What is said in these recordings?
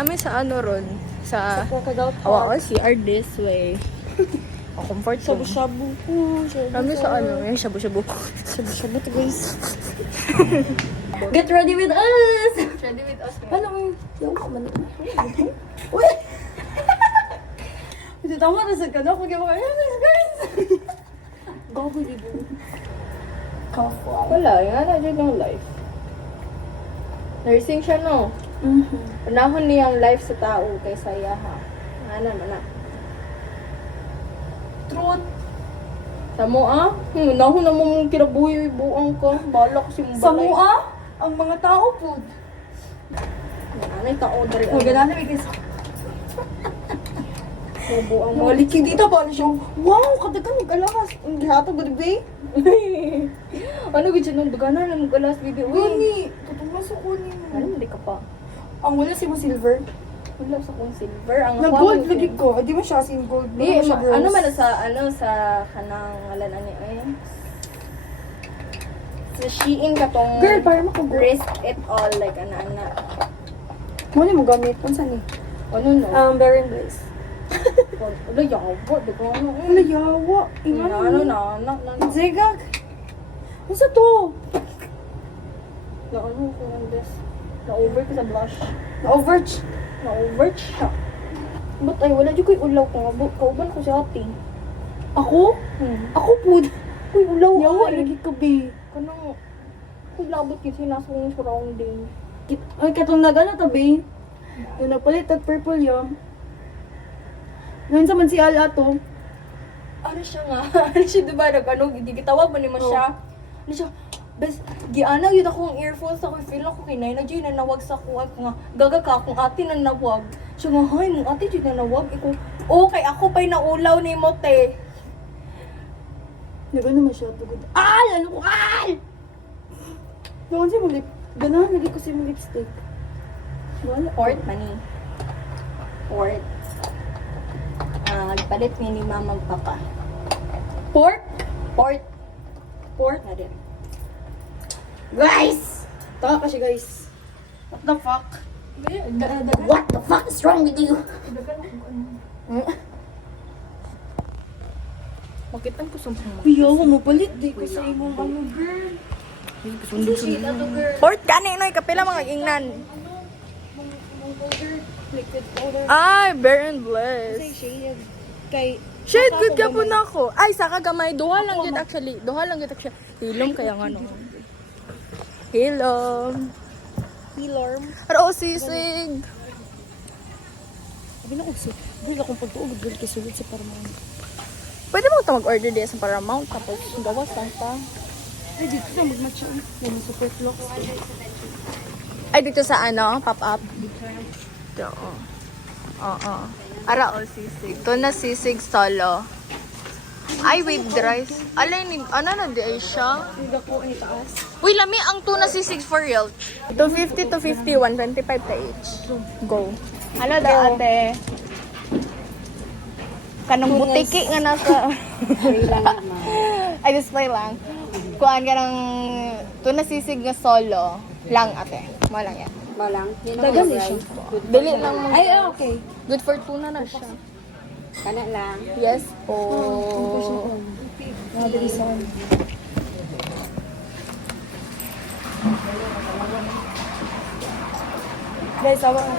namin sa ano ron. Sa Crocodile Oo, CR this way. Comfort zone. Shabu-shabu ko. Kami sa ano, yung shabu-shabu ko. Shabu-shabu to guys. Get ready with us! Ready with us. Ano? Yaw ka man. Uy! Ito tama na sa kada ko gawin. Guys! Gago dito. Kafa. Wala, yung ano dyan yung life. Nursing siya, no? Panahon niyang life sa tao kaysa yaha. Ano naman na. Truth. Samo ah? Nahon na mong kinabuhi buang ka. Bala ko si mong Sa mua, ang mga tao po. Anay tao dari. Ang ganaan na guys. Buang Mga likid dito ba siya? Wow, kadagan mag-alas. Ang gihatag ba ba? Ano gid nung dugana na mong galas bibi. Uy, Gani, katong sa kunin. ano hindi ka pa? Ang wala si mo silver. Wala sa kong silver. Ang Nag-gold ako- lagi ko. Di mo siya sin gold. Di, Di mo siya rose. ano man sa sa kanang ngalan ani ay. Sa Shein katong Girl, para makago. risk it all like ana. Muna mo gamit. Punsa ni? Ano no? Berry Blaze. Wala yawa, di ko ano. Wala yawa. Ingan Ano na, na. Zegag. Ano to? Na ano ko this. Na over ko sa blush. Na-overch. Na over siya. But ay wala jud koy ulaw ko nga kauban ko si ate. Ako? Ako po. Uy ulaw Yawa ay. lagi ka be. Kanang kuy labot kasi nasa yung surrounding. Ay, katong nagano to be. Yung napalit at purple yun. Ngayon sa man si Al ato. Ano siya nga? Ano siya diba nag-ano? Hindi kitawag man naman siya. Ano siya? Bes, gianaw yun akong earphones ako. Feel ako kinay na dyan na nawag sa kuha ko nga. Gaga ka akong ate na nawag. Siya nga, hay, mong ate dyan na nawag. Iko, okay, ako pa'y naulaw ni Mote. Nagano naman siya tugod. Al! Ano ko? Al! Noon siya mo lip. Ganahan lagi ko si mo lipstick. Wala. Port, mani. Port. Palit ni mama magpapa. Pork? Port. Pork? Adit. Guys! Taka kasi guys. What the fuck? What the fuck is wrong with you? Makitan ko sa mga. Kuya, ako mapalit. Di ko sa imong ano, girl. Port, gani, no? Kapila mga ingnan. Liquid powder. Ay, Bare and Bless. Shade. Kay... Shade, good ka po na ako. Ay, saka gamay. Duha lang yun actually. Duha lang yun actually. Hilom kaya nga no. Hilom. Hilorm. Pero sisig. Sabi na ko si... Girl, akong pagtuog. Girl, kisulit si Paramount. Pwede mo ito mag-order din sa Paramount. Tapos gawas lang ta. Ay, dito na mag-match yan. Yan, super flux. Ay, dito sa ano? Pop-up. Ito. Oo. Ara o sisig. Ito na sisig solo. Ay, with rice. Alay, ano na di ay siya? Hindi ko ay taas. Uy, lami ang tuna sisig for real. 250 to 50, 125 ka each. Go. Ano da ate? Kanong butiki nga nasa... Ay, display lang. Kuhaan ka ng tuna sisig nga solo. Lang ate. Mo lang yan. Balang. Dagan din siya. Dili lang mo. Ay, okay. Good for tuna na siya. Kana lang. Yes po. Nabilisan. Guys, awa ka.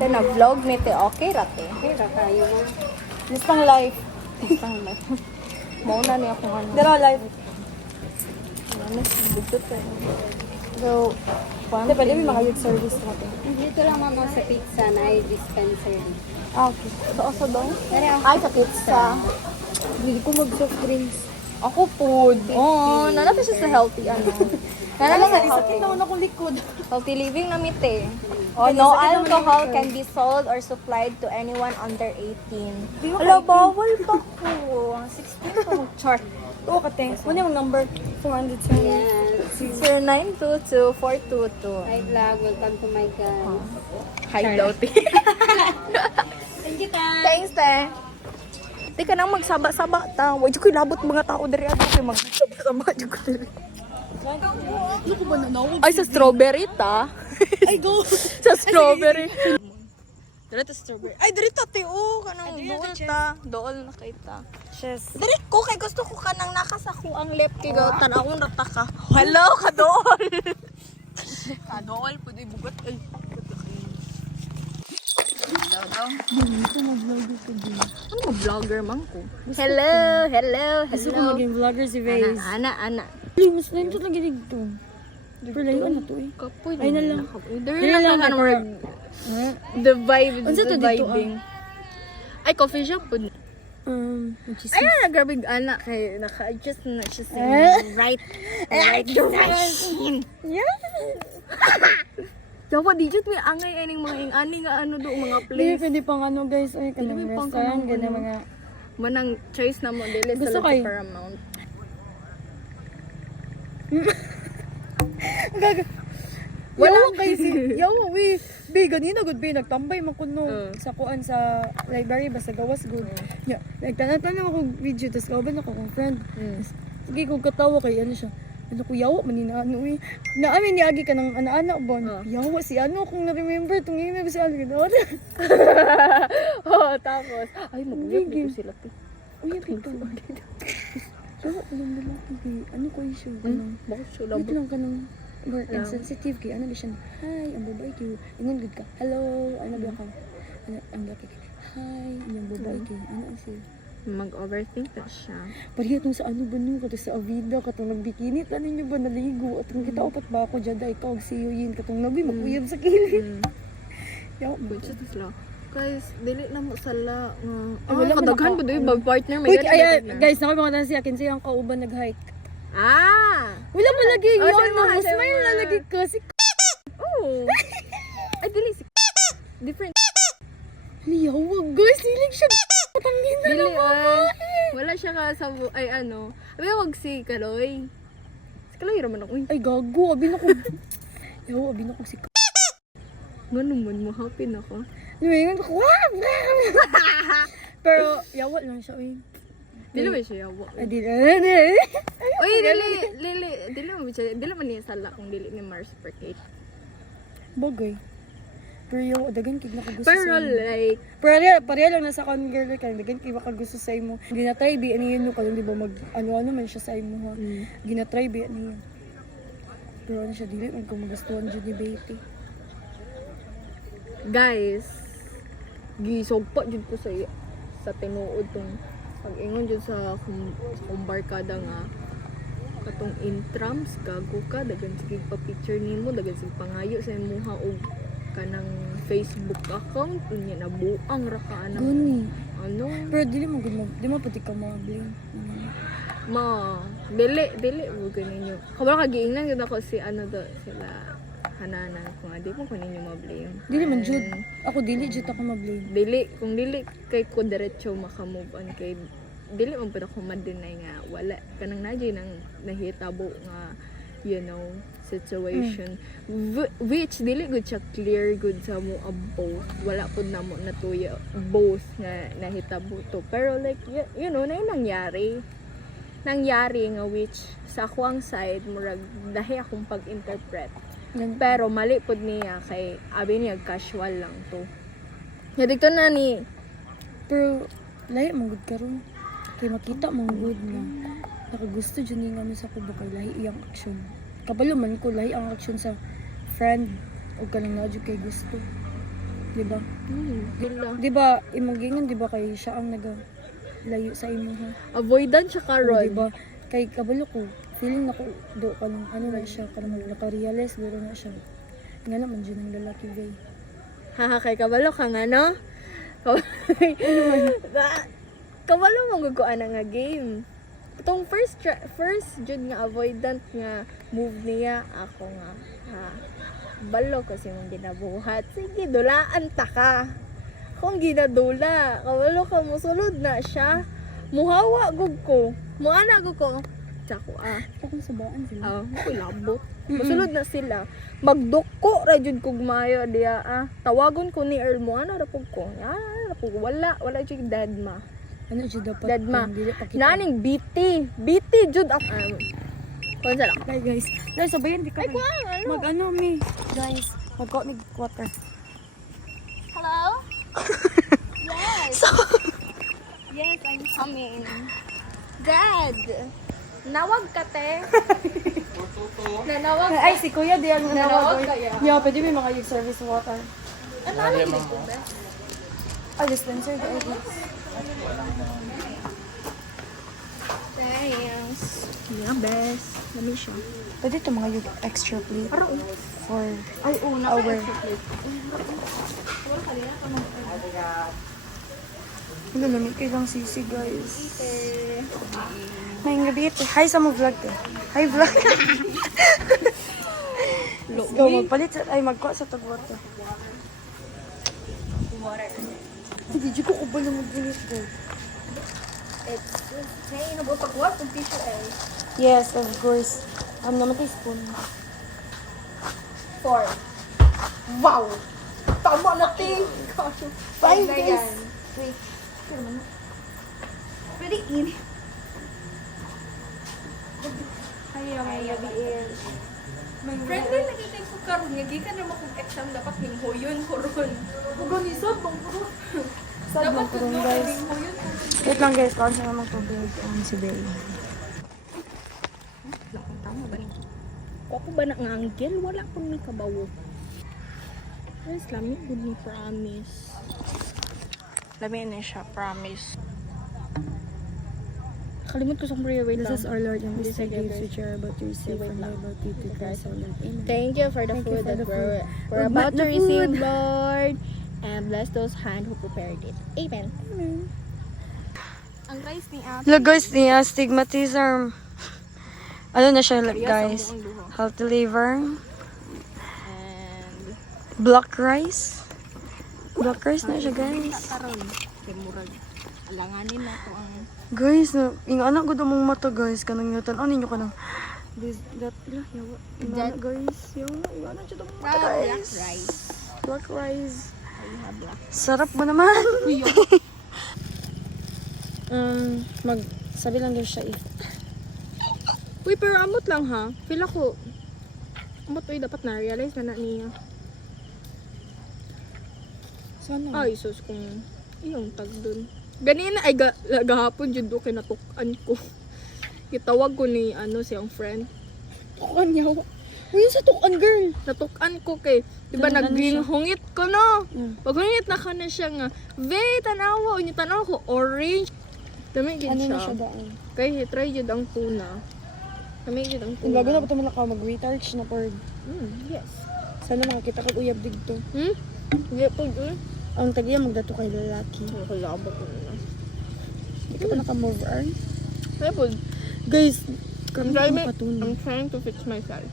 Ito na vlog ni te. Okay rate. Kaya kayo mo. This pang life. This pang life. Mauna niya kung ano. Dara live. Ano, bugtot eh. So, Paano? pwede may mga youth service natin. Dito lang mama sa pizza na ay dispenser. Ah, okay. Sa daw? Ay, sa pizza. Hindi ko mag-soft drinks. Ako food. Oo, nanapin siya sa healthy ano. Nanapin sa healthy. Sakit naman akong likod. Healthy living na mite. Oh, no alcohol can be sold or supplied to anyone under 18. Wala, bawal pa ko. 16 pa mag-chart. Oo, ka-thanks. Ano yung number? 407. Yes. 0922-422. Hi vlog, welcome to my guys. Hi, Loti. Thank you, ta. Thanks, te. Di ka nang magsaba-saba ta. Wala ko labot mga tao dari ato kay magsaba-saba jud ko diri. Ano ko ba nanawag? Ay sa strawberry ta. Ay, go! Sa strawberry. Dili ta strawberry. Ay, dili ta ti o kanang dool ta. Dool na kay ta. Chess. Dili ko kay gusto ko kanang nakasako ang left kay ga tanawon rata ka. Hello ka dool. Ka dool pud bugat ay. Ano mo vlogger man ko? Hello, hello, Gusto ko hello. maging vlogger si Vase. Ana. Ay, mas na ito lang ginigto. Pero layo na to eh. Kapoy. Ay, na lang. Dili Dili lang lang ka ako. word. The vibe, Unsa to the dito, vibing. Ay, coffee shop po. Which is... Ay, nagabig anak kay naka-adjust na siya sa right direction. Yeah! Dapat di jud may angay aning mga ing-ani nga ano do mga Hindi, place. pwede pang ano guys. Ay, kanang Pwede pang restaurant. kanang Ganang ano. mga... Manang choice na mo dili sa Gusto Lotte kay- Paramount. Wala guys. Yawa, we. Be, ganina good be. Nagtambay man ko no. Sa kuan sa library. Basta gawas good. Yeah. Nagtanong ako video. Tapos kauban ako kong friend. Sige, kung katawa kay ano siya. Ano ko yawa, manina ano eh. Naamin ni Agi ka ng anak ba? Yawa si ano kung na-remember. Tungin na si ano gano'n. Oh, tapos ay mag-vlog dito sila ti. Uy, yung pito. Yawa, alam nila. Ano ko issue? Ano? Bakit siya Wait labo? lang ka nung more insensitive kay ano ba siya? Hi, ang babae kayo. Ingon good ka. Hello, ano ba ka? Ano, ang laki ka. Hi, ang babae kayo. Ano ang siya? Mag-overthink na siya. Pariya itong sa ano ba nyo? Katong sa Avida, katong nagbikini. Tanin nyo ba naligo? At kung kita upat ba ako dyan, dahil ikaw, siyoyin. Katong nagoy, maguyab sa kilid. Yaw, Which is sila. Guys, dili na mo sala nga. Ay, wala man kadaghan ako. po doon bag partner may Uy, ganun ay, partner. guys, nakabang siya. Kinsa yung kauban nag-hike. Ah! Wala pa lagi Oh, yun. siya mo, siya Smile mo. na lagi ko. Si Oh. Ay dili si different. Liyawag, guys. Silig siya. Patangin na Dili naman. wala siya ka sa ay ano. Abi wag si Kaloy. Si Kaloy raman ako. Ay, gago. Abi na ko. Yaw, abi na ko si Ganun man mo happy na ko. Lumingon ko. Pero, yawa lang siya. Uy. Dili ba siya yawa? Ay, di na. Uy, dili mo siya. Dili man niya sala kung dili ni Mars per Kate. Bagay. Pero yawa, dagan kig na ko gusto Pero sa imo. like Pareha lang nasa con girl ka. Dagan kig maka gusto sa imo. Ginatry bi ani yun ka di ba mag ano man siya sa imo ha. Ginatry bi ani yun. Pero ano siya dili man ko magustuhan jud ni Betty. guys, gisogpa jud ko sa tinuod tong pag-ingon jud sa kung barkada nga katong intrams gago ka dagan sige pa picture nimo dagan sige pangayo sa imuha og kanang Facebook account unya nabuang ra ka anang Gani. ano Pero dili mo gud di mo pati ka ma-blame. dili mo ganinyo kabalo ka giingnan gud ako si ano do sila hananan kung di mo kuninyo ma-blame Dili man jud. Ako dili jud ako ma-blame. kung dili kay ko diretso maka-move on kay dili man pud ako ma-deny nga wala kanang nadyo nang nahitabo nga you know situation which dili good siya clear good sa mo both wala pud namo natuya both nga nahitabo to pero like you know na yung nangyari nga which sa akong side murag dahi akong pag-interpret pero mali pud niya kay abi niya casual lang to ya dito na ni Pero lahi man gud karon. Kay makita man gud nga nakagusto jud ni nga sa ko bakay lahi iyang action. Kabalo man ko lahi ang action sa friend o kanang na jud kay gusto. Di ba? gila Di ba imong gingon di ba kay siya ang naga layo sa imo ha? avoidant siya O, karon di ba? Kay kabalo ko feeling na ko do kanang ano na siya kanang naka-realize duro na siya. Nga naman jud ang lalaki gay. haha kay kabalo ka nga no kabalo mo ko ana nga game itong first jud nga avoidant nga move niya ako nga balo kasi mong ginabuhat sige dulaan ta ka kung ginadula kabalo ka musulod na siya muhawa gud ko muana gud ko tsako Ako sa baan sila. Ako labot. Masulod na sila. Magduko ra jud kog maayo diya Tawagon ko ni Earl mo ano ra pug ko. Wala jud dadma. Ano jud dapat? Dadma. kung dili pa kita- Naning BT jud ako. Konsa lang. Hi guys. Guys, sabayan di ka. Ay, kuha, ano? Mag ano mi. Guys, Magkuha mig water. Hello? Yes. Yes, I'm coming. Dad! Nawag ka, te. Nanawag Ay, si Kuya Dian na Nanawag nawag. kaya? Yeah, pwede may mga service water. Ano alam mo ko, be? Ah, dispenser the ID. Thanks. Yeah, best. Lami siya. Pwede ito mga yung extra plate for Ay, una our... Ano, lamig kayo lang sisi, guys. May gabi ito. Hi sa mo vlog eh. Hi vlog. Let's go, magpalit sa... Ay, magkuha sa tagwater. Hindi, di ko ba na magpalit ko? May inabotagwat kung tissue eh. Yes, of course. Namatay spoon. 4. Wow! Tama na, te! Five, na guys. yan. Wait. Pwede in. Ayaw, may gabiin. Friend, din nakita ko karon nga gikan naman kung exam dapat hinghoyon ko ron. Organisod bang ko. Sad lang ko rin, guys. Hinghoyon ko. Wait lang, guys. Kung saan naman tubig si Bella. Tama ba rin? Ako ba na nga anggel? Wala po may kabawo. Yes, lami good ni promise. Lami na siya, promise. Kalimut ko sa prayer, wait This is lang. our Lord and This Mr. is our gifts which are about to receive Wait from lang. thy bounty to Christ our Lord. Amen. Thank you for the Thank you food for that the we're food. about to The receive, food. Lord. And bless those hands who prepared it. Amen. Ang rice ni Ate. Look, guys, niya stigmatism. Ano na siya, like, Parehas guys? ang buong duha. Healthy liver. And Black rice. Black rice na siya, guys. karon kay murag alanganin na to ang Guys, yung anak ko mong mata, guys. Kanang yutan. Ano ninyo ka nang... This, that, yawa. Yung anak, guys. Yung anak siya mong mata, black guys. rice. Black rice. Ay, ha, black. Sarap mo naman. Sabi lang din siya if. Uy, pero amot lang ha. Feel ako amot uy, dapat na-realize na niya. Sana. Ay, sus kung iyong tag dun. Ganina ay gahapon jud do kinatukan ko. Gitawag ko ni ano siyang friend. Tukan niya. Uy, sa tukan, girl. Natukan ko kay, di ba Ganun siya. naghungit ko no. Mm. Pag hungit na ka na siya nga, ve, tanawa, unya tanawa ko, orange. Dami gid Ano siya. na siya daan? Kay try jud ang tuna. Dami jud ang Kung tuna. bago na pa ito ka mag-recharge na por. Yes. Sana makakita kag uyab digto. Hmm? Hindi po dun. Ang tagiya magdato kay lalaki. Nakalabot ko na. Hindi ka pa naka-move on. Kaya po, Guys, I'm kami trying, ko patunay. I'm trying to fix myself.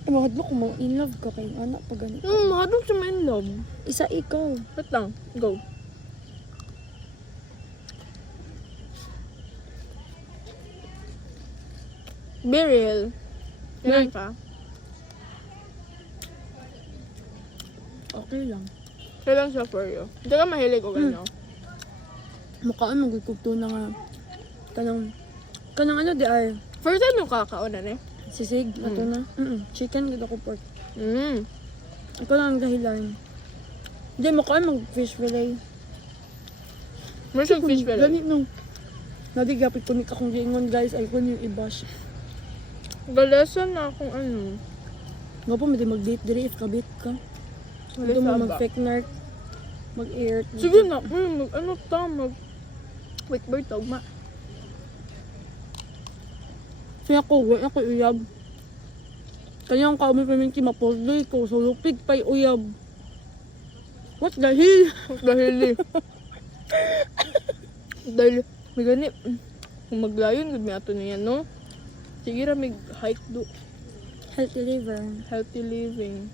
Ay, mahadlo ko mo, in love ka kay anak pag ganito. Mahadong siya may love. Isa ikaw. Wait lang, go. Be real. Ganun ka. Okay lang. Kailan siya for you? Hindi ka mahilig o gano'n. Mukhaan magkukugto na nga. Kanang ano di ay. First time yung kakaunan eh. Sisig, ato na. Chicken, gud ako pork. Mm. Ikaw lang ang dahilan. Hindi, mukhaan mag-fish fillet. First time fish fillet. Ganit nung. Nadigapit ko ni akong gingon guys, ay ko yung i-bash. Galasan na kung ano. Nga po, may mag-date diri if kabit ka. Ito Galasan mo ba? mag-fake narc. Mag-air. Sige na, mag ano ta, wait bird tawag ma. Kaya ko, wala ako uyab. Kaya ang kami paminti mapoldoy ko, so lupig pa'y uyab. What the hell? Dahil dahil may ganit. Kung maglayon, gud may ato na yan, no? Sige ra, may hike do. Healthy liver. Healthy living.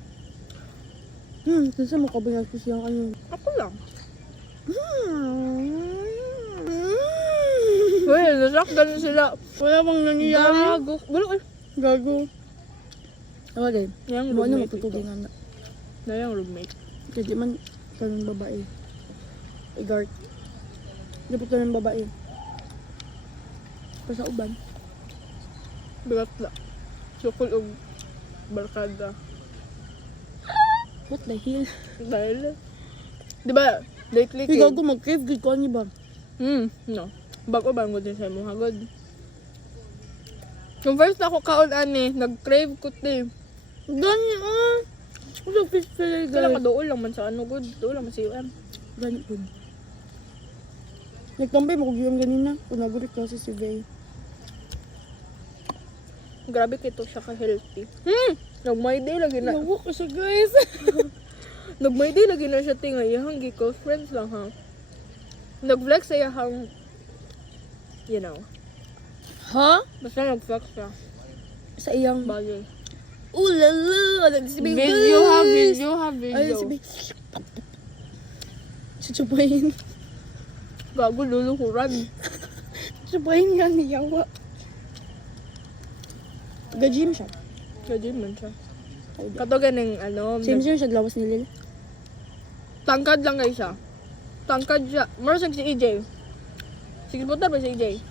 Kasi makabinag ko siyang ano. Ako lang. Well, nasaktan na sila. Wala bang nangyayari? Gago. Wala eh. Gago. Okay. Yang Mo ano roommate ito. maputugin na. Na yung roommate. Kasi man, kanang babae. Igart. Hindi po kanang babae. Pa sa uban. Bigat na. Sukol og barkada. What the hell? Dahil, di ba, lately, Ikaw ko mag-crave good ko ni ba? no. Bago ba mo din sa mo hagod. Yung first ako kaon ani, nag-crave ko te. Gani Ano fish fillet Kailan ka guys? doon lang man sa ano good, doon lang man sa UM. Gani po. Nagtambay mo kung yung ganina. Kung nagulit kasi si Vay. Grabe kito siya ka-healthy. Nag-my day lagi na. Nawa ko siya guys. Nag-my day lagi na siya tinga. Iyahang close friends lang ha. Nag-flex sa iyahang, you know. Ha? Basta nag-flex siya. Sa iyang... Bagay. Ulala! Nagsibig Video ha, video ha, Ay, video. sabi. Chuchupayin. Gago luluhuran. Chuchupayin nga ni Yawa. Taga-gym siya. Ganyan man siya. Kato ganing ano, Same siya lawas ni Lil. tangkad lang guys siya. Tangkad siya. Marasag si EJ. Sige putar ba si EJ?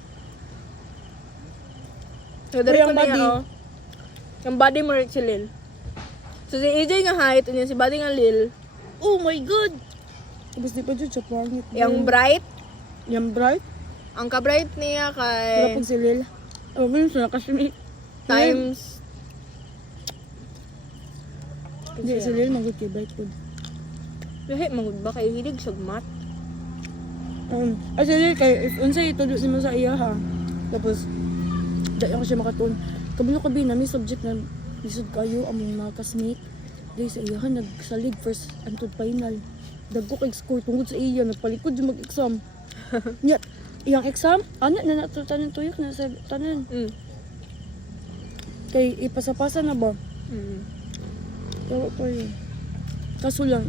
So, dari yung ko niya, body. oh. Yung body mo rin si Lil. So, si EJ nga height, and si body nga Lil. Oh my God! Tapos di pa dyan siya pangit. Yung bright, Yung bright. ang ka-bright niya Wala kay pag si Lil. Oh, ganun siya nakasimi. times... Hindi, si Lil magod kay bright food. Lahi, magod ba kayo hilig sa mat? Ay, si Lil kay, if unsay itulo mo sa iya ha. Tapos, dahil ako siya makatuon. Kabalo ka na may subject na lisod kayo among mga kasmate. Dahil sa iya ha, nagsalig first antod final. Dagko kay score tungod sa iya, nagpalikod yung mag-exam. Nya, iyang exam, ano na natutanan tuyok na sa tanan. Kay ipasa-pasa na ba? Tawa ko yun. Kaso lang,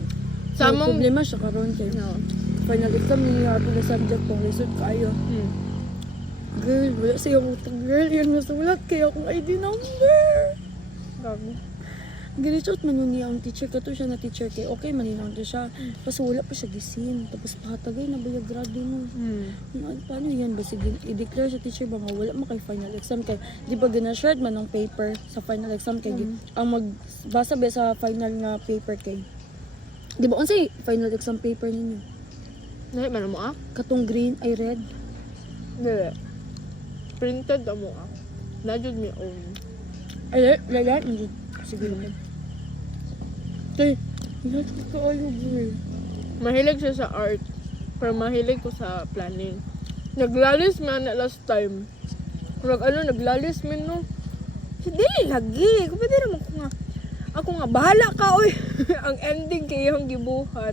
Sa may among... problema siya karon kay No. final exam niya ato na subject tong lisod kayo. Girl, wala sa'yo utang girl. Yan masulat kaya akong ID number. Gago. Ginitsot man yun niya ang teacher. Kato siya na teacher kay okay maninang to siya. Tapos wala pa siya gisin. Tapos pahatagay na ba yung grado mo. Paano yan? Basta i-declare sa teacher ba nga wala mo kay final exam. Kay di ba gina-shred man ng paper sa final exam. Kay ang magbasa ba sa final nga paper kay. Di ba unsay final exam paper ninyo? Lahi, man mo ah? Katong green ay red. Dili. Printed mo ah. Najud mi own. Ay, lahat. Sige lang. Kay, lahat ko kayo, boy. Mahilig siya sa art. Pero mahilig ko sa planning. Naglalis man na last time. Naglalis man no. Dili lagi. Kung pwede naman ko nga. Ako nga, bahala ka oy. Ang ending kay yung gibuhat.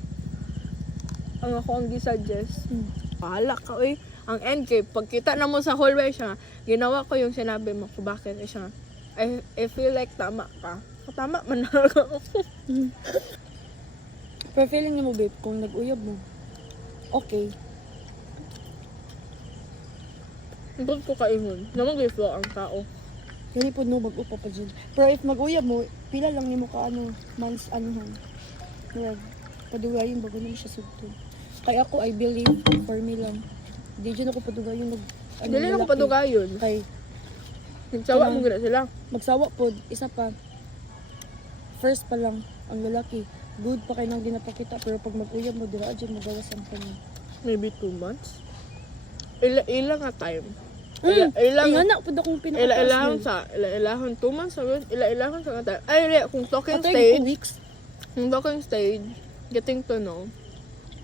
Ang ako ang gisuggest. Bahala ka oy. Ang end kay pagkita na mo sa hallway siya, ginawa ko yung sinabi mo kung bakit siya. I feel like tama ka. Tama man na ako. Pero feeling niyo mo, babe, kung nag-uyab mo, okay. Ba't ko kaingon? Naman gay-flow ang tao. Gani po no, mag-upa pa dyan. Pero if mag-uyab mo, pila lang ni mo ka ano, months anuhan. Pero, padugayin bago naman siya sugto. Kaya ako, I believe, for me lang. Hindi dyan ako padugayin mag... Dili na ko padugayon. Kay, Nagsawa mo gina sila. magsawa po, isa pa. First pa lang, ang lalaki. Good pa kayo nang ginapakita, pero pag mag-uyab mo, dira dyan magawasan pa niya. Maybe 2 months. Ilang nga time. Ilang anak po akong Ilahon pinakataas sa ilahon 2 months sagod. Ilahon sa nga time. Ay, kung talking Patay stage, 2 weeks. kung talking stage, getting to know,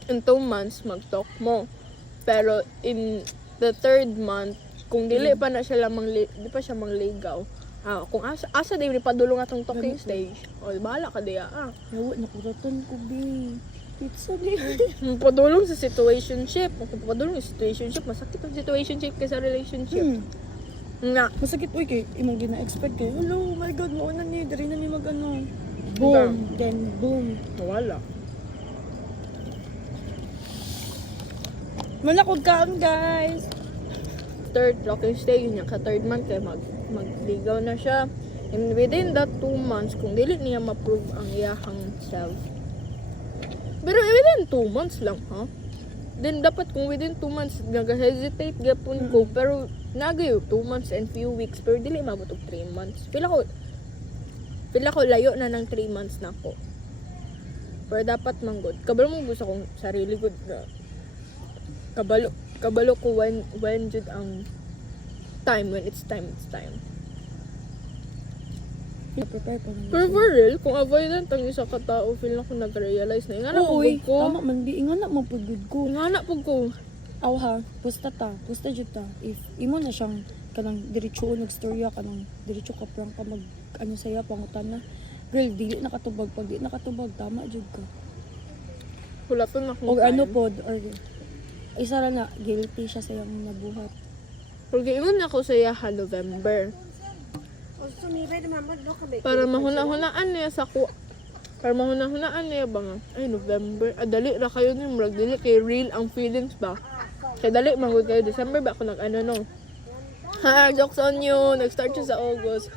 in 2 months mag-talk mo. Pero in the 3rd month, kung dili pa na siya lamang di pa siya mangligaw. Kung asa din ni padulong atong talking stage. O bahala ka diya. Yawa, nakuratan ko, be. Pizza, be. Padulong sa situationship. Kung padulong sa situationship, masakit ang situationship kaysa relationship. Na, Masakit, uy, kay imong gina-expect kay, hello, oh my God, mauna ni, dari na ni mag-ano. Boom, then boom. wala. Malakog kaon, guys. 3rd talking stage niya, ka 3rd month kay magligaw na siya. And within that 2 months, kung dili niya ma-prove ang iyahang self. Pero within 2 months lang, ha? Then dapat kung within 2 months, nag-hesitate gapon ko. Pero nagayo 2 months and few weeks. Pero dili mabot og 3 months. Pila ko layo na ng 3 months na ko. Pero dapat manggod. Kabalo mo gusto kong sarili good na. Kabalo ko when jud ang time, when it's time. Prepare pa Pero for real, kung avoidant ang isa ka tao, feel na ko nag-realize na ingana po Uy, ko. tama man di ingana mo pud gud ko. Ingana po ko. Aw ha, pusta jud ta. If imo na siyang kanang diretso nagstorya kanang diretso ka prank ka mag ano saya pangutan na. Girl, dili nakatubag pag di nakatubag tama jud ka. Hulaton na O kong ano time. pod or isa ra na guilty siya sa iyang nabuhat. Pero giingon ako sa yaha November. Para mahuna-hunaan niya sa ko. Para mahuna-hunaan niya ba nga? Ay, November. Dali ra kayo ni murag dili kay real ang feelings ba? Kaya dali manggod kayo December ba ako nag-ano no? Ha, jokes on you. Nag-start siya sa August.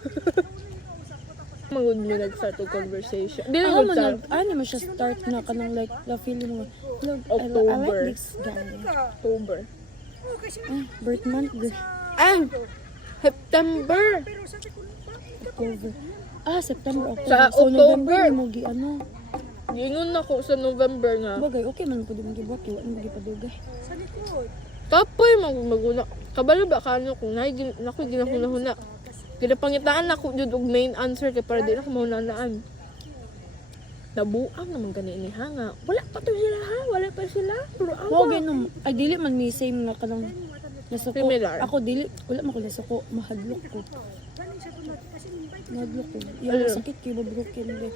Manggod mo nag-start yung conversation. Di na Ano man mag-start. ano mo siya start na kanang like the feeling mo. Look, I October. like this guy. October. Birth month girl. Ay! September! October. September, October. Sa So, November October. mo gi ano. Giingon ako sa November nga. Bagay, okay man po di mo gibuhat. Kaya mo gipadugay. Kapoy maguna. Kabalo ba kano kung nako ginahuna-huna. Ginapangitaan ako jud og main answer kay para di na ko mahunanaan. Nabuang naman gani ni hanga. Wala pa to sila ha, wala pa sila. Puro Mo awa. ginom. Ay dili man may same nga kanang nasuko. Similar. Ako dili wala man ko nasuko, mahadlok ko. Mahadlok ko. Ano? Yung sakit kay broken day.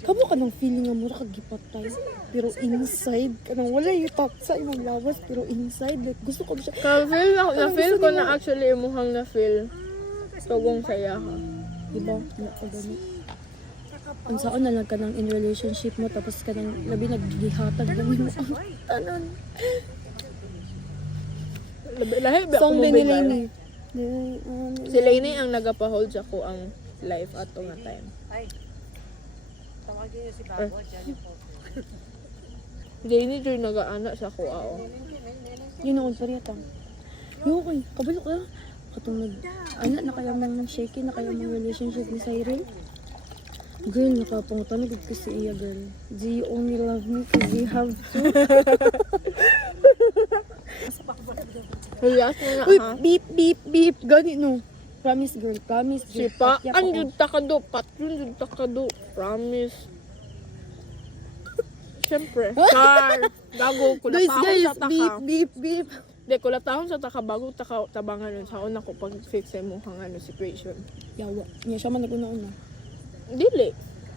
Kamo kanang feeling nga mura kag gipatay. Pero inside kanang wala yung taksa imong lawas pero inside like gusto ko siya. Na-feel ko na actually imuhang na-feel. Tugong saya ha. Diba? Na ko gani. Ang saon na lang ka ng in relationship mo tapos ka ng labi naggihatag lang mo ang tanan. Lahi ba ako Song din nila mobile? ni. Si Lainey ang nagapahold sa ko ang life ato nga time. Lainey dyan nag-aana sa ko ako. Yun ang pa riyata. Yo, koy, kabalo ka. Katong anak na kaya mang shaky na kaya mang relationship ni Cyril. Girl, nakapangutan ko si iya, girl. Do you only love me because you have to? Hiyas mo na Uy, ha. beep, beep, beep. Gani, no. Promise, girl. Promise. Si girl. pa, Patyak ako. anjud takado, patron jud takado. Promise. Siyempre. Char. Gago, Guys, kulatahon guys, sa taka. beep, beep, beep. Di, kulatahon sa taka bago taka tabangan nun sa una ko pag fix sa mo hang ano situation. Yawa. Niya siya man naguna-una. Dili.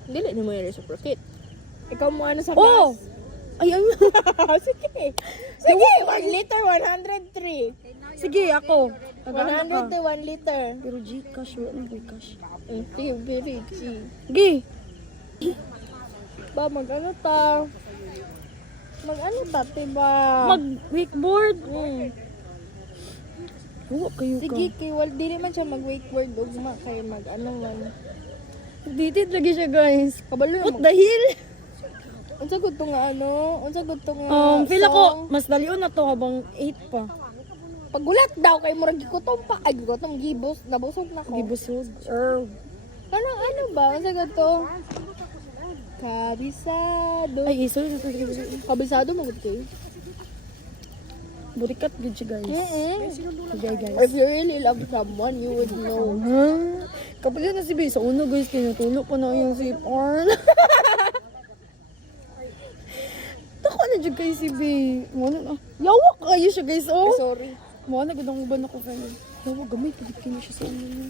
Dili ni mo yung reciprocate. Ikaw mo ano sa Oh! Ay, ay. Sige. Sige, 1 liter, 103. Sige, ako. Tagana 100 ka. to 1 liter. Pero Gcash, wala na may cash. Very G. Sige. Ba, mag-ano ta? Mag-ano ta, diba? Mag-wakeboard. Oo, kayo ka. Sige, kay di naman siya mag-wakeboard ugma kay mag-ano man. Ditid lagi siya, guys. Kabalo What naman. the hell? Unsa gud to nga ano? Unsa gud to nga Feel ako, song? mas dalion na to habang 8 pa. Pagulat daw kay murag gikutom pa. Ay, gikutom gibos. Nabusog na ko. Gibusog. Ano ba? Unsa gud to? Kabisado. Ay, sorry. Kabisado mo gud kayo. Burikat good siya, guys. Okay, guys. If you really love someone, you would know. Kapag yun na si Bay, sa uno, guys, kinutulog pa na yung si Arn. Tako na dyan kayo si Bay. Muna na. Yawa kayo siya, guys, oh. Sorry. Muna, gudang uban ako, friend. Yawa, gamay, pagit na siya sa uno niya.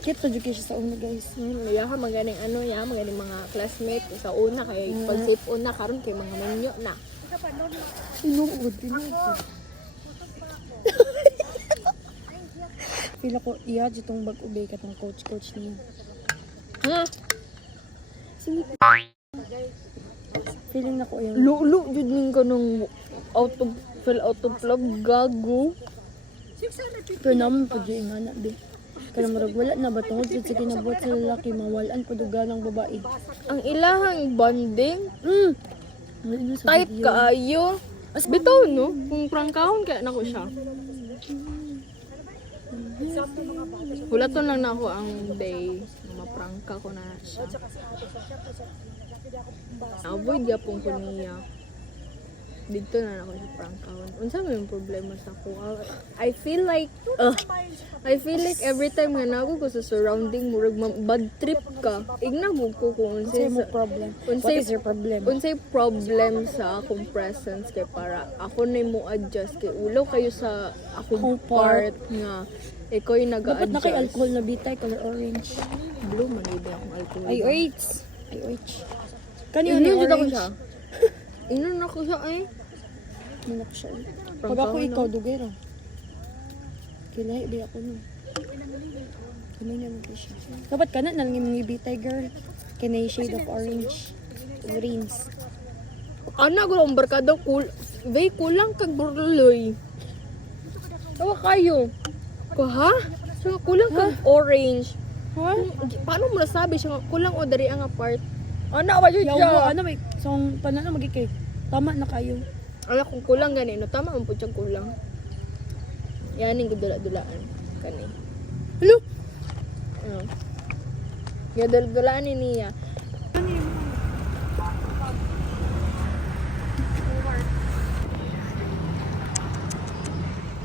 Kit pa dyan kayo siya sa uno, guys. Yaha maganing ano, yaha maganing mga classmate sa una kay pag safe una karon kay mga manyo na. Inuod. Feel ako, iya, ditong bag-ubay ka tong coach niya. Ha? Sige. Feeling na ko yung... Lulu jud ning kanong fill out of love gago. Pero naman po dyan yung anak, be. Kaya marag wala na ba tungod sa kinabuhat sa lalaki, mawalan pa duga ng babae. Ang ilahang bonding Ano sa tight video? kaayo. Bitaw no, kung prangkahon kaya nako siya. Hulaton lang na ako ang day na maprangka ko na siya. Avoid yapon ko niya. Dito na ako sa prangkahon. Unsa may problema sa ko? I feel like every time nga nago ko sa surrounding murag bad trip ka. Ignagog ko kung unsay Mo problem. What unsay is your problem? unsay problem sa akong presence kay para ako na mo adjust kay ulaw kayo sa akong Akong part. part nga ikaw yung Dapat na kay nag-adjust. alcohol na bitay, color orange. Blue man gid akong alcohol. Ay, orange. Ay, orange. Kanino Inon ni jud ako orange? siya. Inon ako siya ay. Manak siya. Pag Prangkahon, ako ikaw, no? dugay ra. Kilay, di ako no. Kamay na mo siya. Dapat ka na lang yung mga bitay, girl. Kanay shade of orange. Greens. Ana guro ang barkada bay kulang kag burloy. Tawa kayo. Ko ha? So kulang kag orange. Ha? Paano mo nasabi siya nga kulang o dari ang part? Ana ba yun Yaw mo, siya? ano may, song panalo magikay. Tama na kayo. Ala kung kulang gani no tama man pud siyang kulang. Yan ning dula-dulaan kani. Hello? Ano? Ya dula-dulaan ni niya.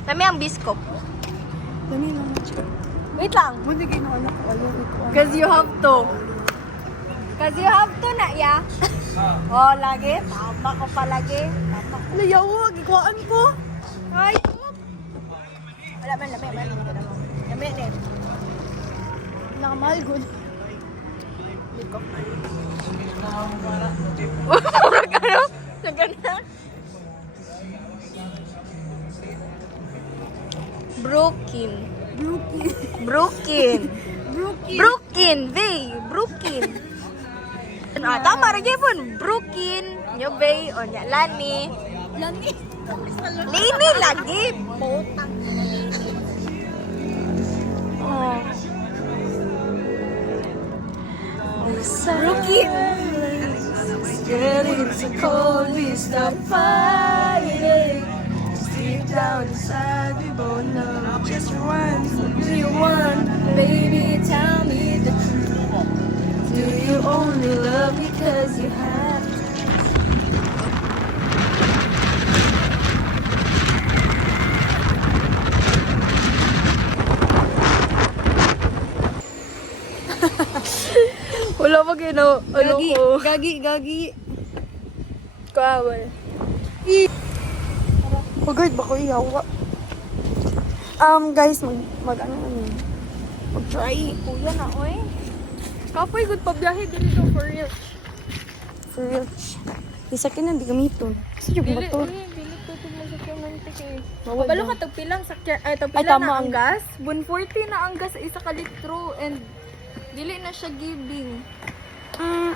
Kami ang biskop. Dami lang mo siya. Wait lang. Hindi kayo na anak ko. Ayaw ito. Cause you have to. Cause you have to na, ya. Oh, lagi. Tama ko palagi. Tama ko. Layawa, gikuhaan ko. Ay! Wala man, lami. Lami, din. Nakamahal, good. Murag ano? Nagana? Broken. Broken. Bay. Broken. Ah, tama rin yun. Broken. Nyo bay. O nya, Lani. Lini lagi. Putang. Oh. Broken. Getting so cold, we stop fighting. Deep down inside, we both know just one. Do you want, baby? Tell me the truth. Do you only love because you have to? Wala pa gino. Ano ko? Gagi. Kawal. Pagod ba ko iyawa? Guys, mag-try. Kuya na, oy. Kapoy, good pa biyahe dito for real. For real. Isa ka na, di gamiton. Kasi yung motor. Dili to mo sa kumonte kay. Bawal Kabalo na. ka tagpilang sa tagpila Ay, tama na ang ang- gas. 140 na ang gas sa isa ka litro and dili na siya giving. Ah!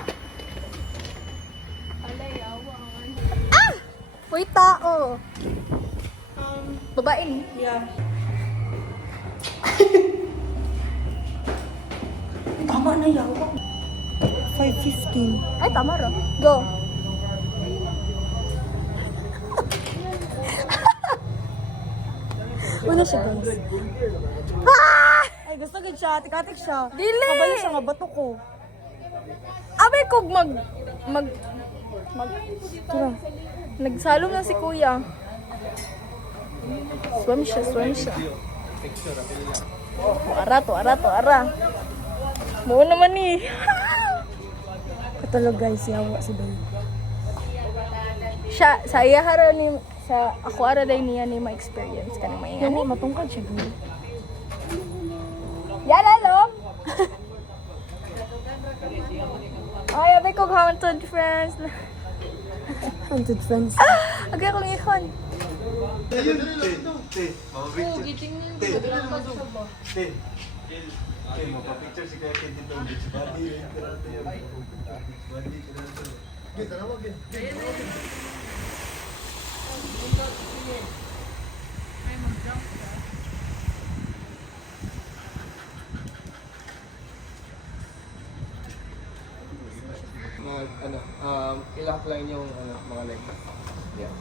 Uy, tao. Babae ni. Yeah. Tama na yawa. 5:15. Ay, tama ro. Go. Wala siya, guys. Ah! Ay, gusto gid siya. Tikatik siya. Dili! Kabalo siya nga bato ko. Abay kog mag Tara. nagsalom na si kuya. Swim siya. Tuara. Mo naman ni. Katulog, guys. Yawa si Bel. Siya, sa iya hara ni, sa ako ara day niya ni ma-experience ka ni maingan. Yawa, matungkad siya, girl. Yan, alom! Ay, abay kog haunted friends. Haunted friends. Agay akong ihon. Mapapicture si Kuya Ken dito. I-lock lang yung mga leg. Yeah.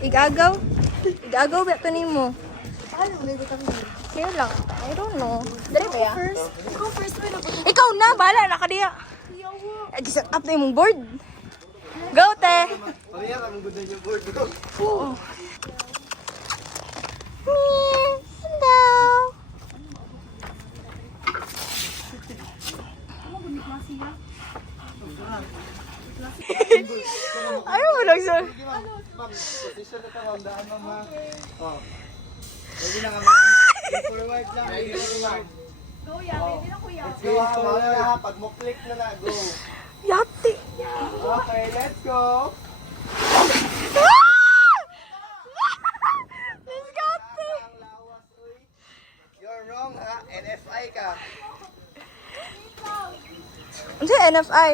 Igagaw? Igagaw ba ito nimo? Kaya lang. I don't know. Dali ba ya? Ikaw first mo na po. Ikaw na, bahala na ka diya. Set up na yung board. Go, te! Pariya ka, good na yung board. Go. Oo. Hello! Ayaw mo lang, sir. Ma'am, position na ito. Daan mo, ma'am. Oh. Pwede na ka, ma'am. Forward lang. Forward. Go, ya. Hindi na kuya. Let's go, ha. Wala na, ha. Pag mo click na na, go. Yati! Okay, let's go. Let's go, te! Ang lawas, uy. You're wrong, ha. NFI ka. Ano yung NFI?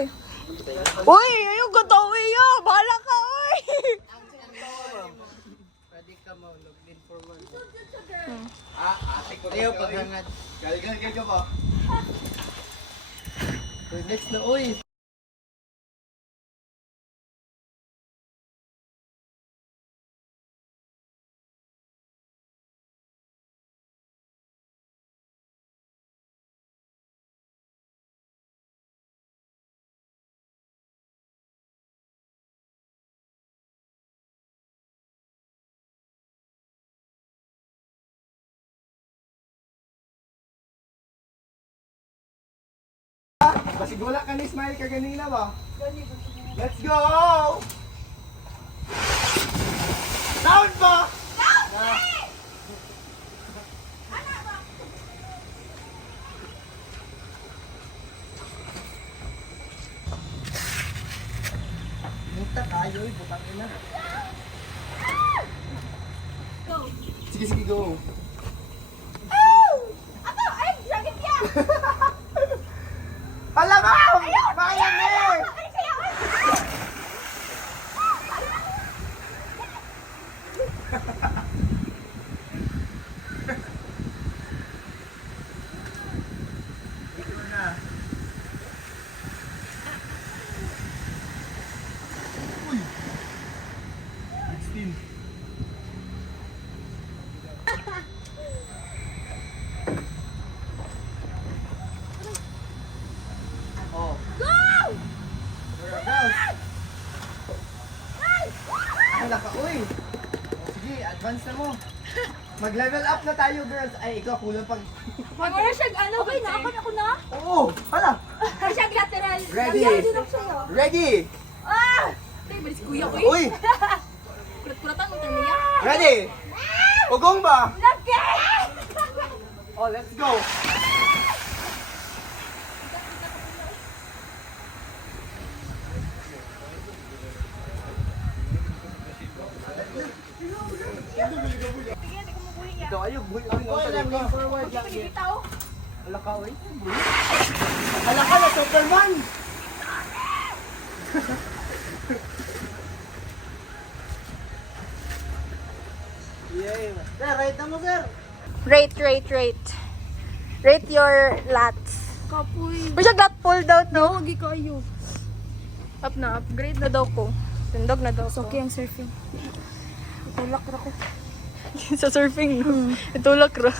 Uy! Ayaw ko to, iyo! Bahala ka, uy! Pwede ka mo, login forward. Ate ko na paghangad. Gal ka ba? Next na, uy. Basig wala ka ni smile ka ganina ba? Let's go! Sound ba? Muta kayo, butang ina. Sige, sige, go. Hala, ma'am! Bayan eh! Oh. Go! Hala ka, uy! Sige, advance na mo. Mag-level up na tayo, girls. Ay, ikaw, kulang pag... Wala siya, ano, okay na, ako na. Oo! Hala! Wala siya lateral. Ready! Ready! Ah! Tay, balis kuya ko Uy! Kurat-kuratan mo tayo niya. Ready! Pugong ba? Lagi! Oh, let's go! Ito, ayun, buhay lang lang. Forward lang yun. Hala ka, uy. Hala ka na, Superman! Yay! Sir, right na mo, sir! Rate. Rate your lats. Kapoy. Pero siya lat pulled out, no? Huwag kayo. Up na, upgrade na daw ko. Tindog na daw ko. Okay ang surfing. Tulak ra ko. Sa surfing, no? Itulak ra.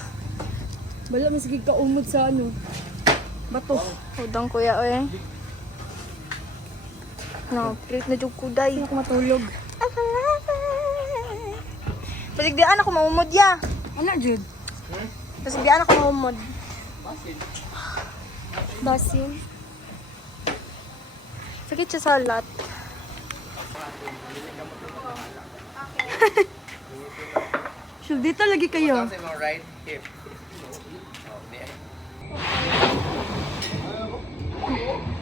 Wala, mas kaumod sa ano. Bato. Udang kuya, oy. No, upgrade na dyan kuday. Hindi ako matulog. Pasigdian ako maumod ya. Ano, Jude? Pasigdian ako maumod. Basin. Sakit siya sa lat. So, dito lagi kayo. Kasi mo right hip.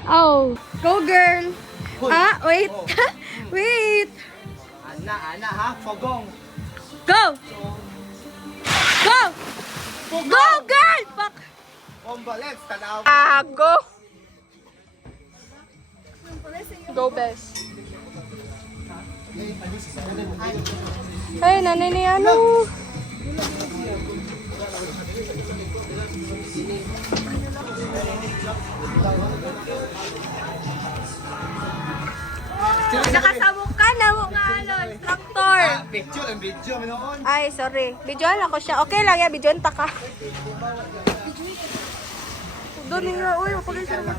Oh. Go, girl. Ah, wait. Wait. Ana, ha? Fogong. Go! Go! Go, girl! Fuck! Ombalex, tanaw. Go! Go, best. Ay, nanay ni ano. Nakasabok ka na mo. nga ano, instructor. Picture, ang video, manoon. Ay, sorry. Videoan ako siya. Okay lang ya, videoan ta ka. Doon nga, uy, mapagay siya naman.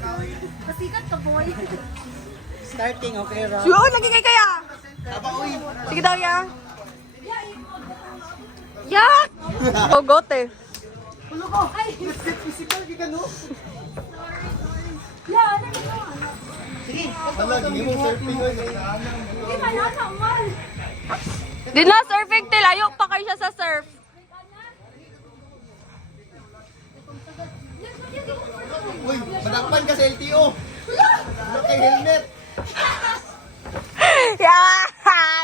Pasikat ka, boy. Starting, okay, Rob? Yo, lagi kay kaya. Taba, uy. Sige daw, ya. Yak! Ogote. Ulo ko! Let's get physical, di ka, no? Sige, wala, hindi mo surfing, oy. Di na surfing til, ayo pa kayo siya sa surf. Uy, madakpan ka sa LTO. Wala kay helmet. Yawa!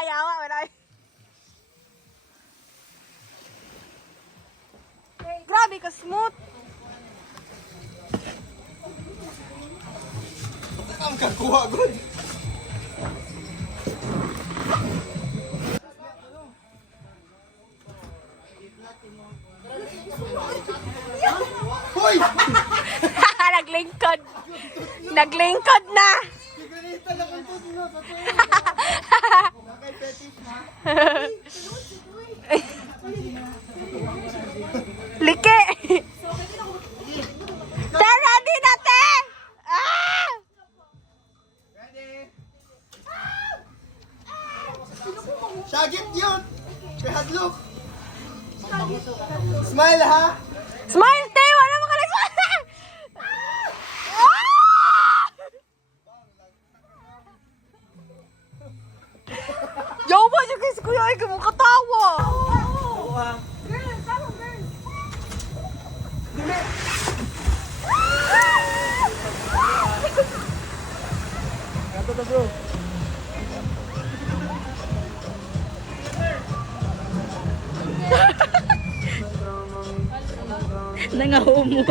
Yawa, wala. Grabe ka smooth. Ang kakuha, good. Hoy! Naglingkod. Naglingkod na. Sigarita na kung tuto na, patuloy. Nakay petit, ha? Like. Tara, di natin. Ah! Shagit yun! Kay hadlock! Smile, ha? Smile, te! Wala mo ka nag-smile! Yo, ba yung kasi kuya ay kamo katawa? Kato to, bro. Nangahumon.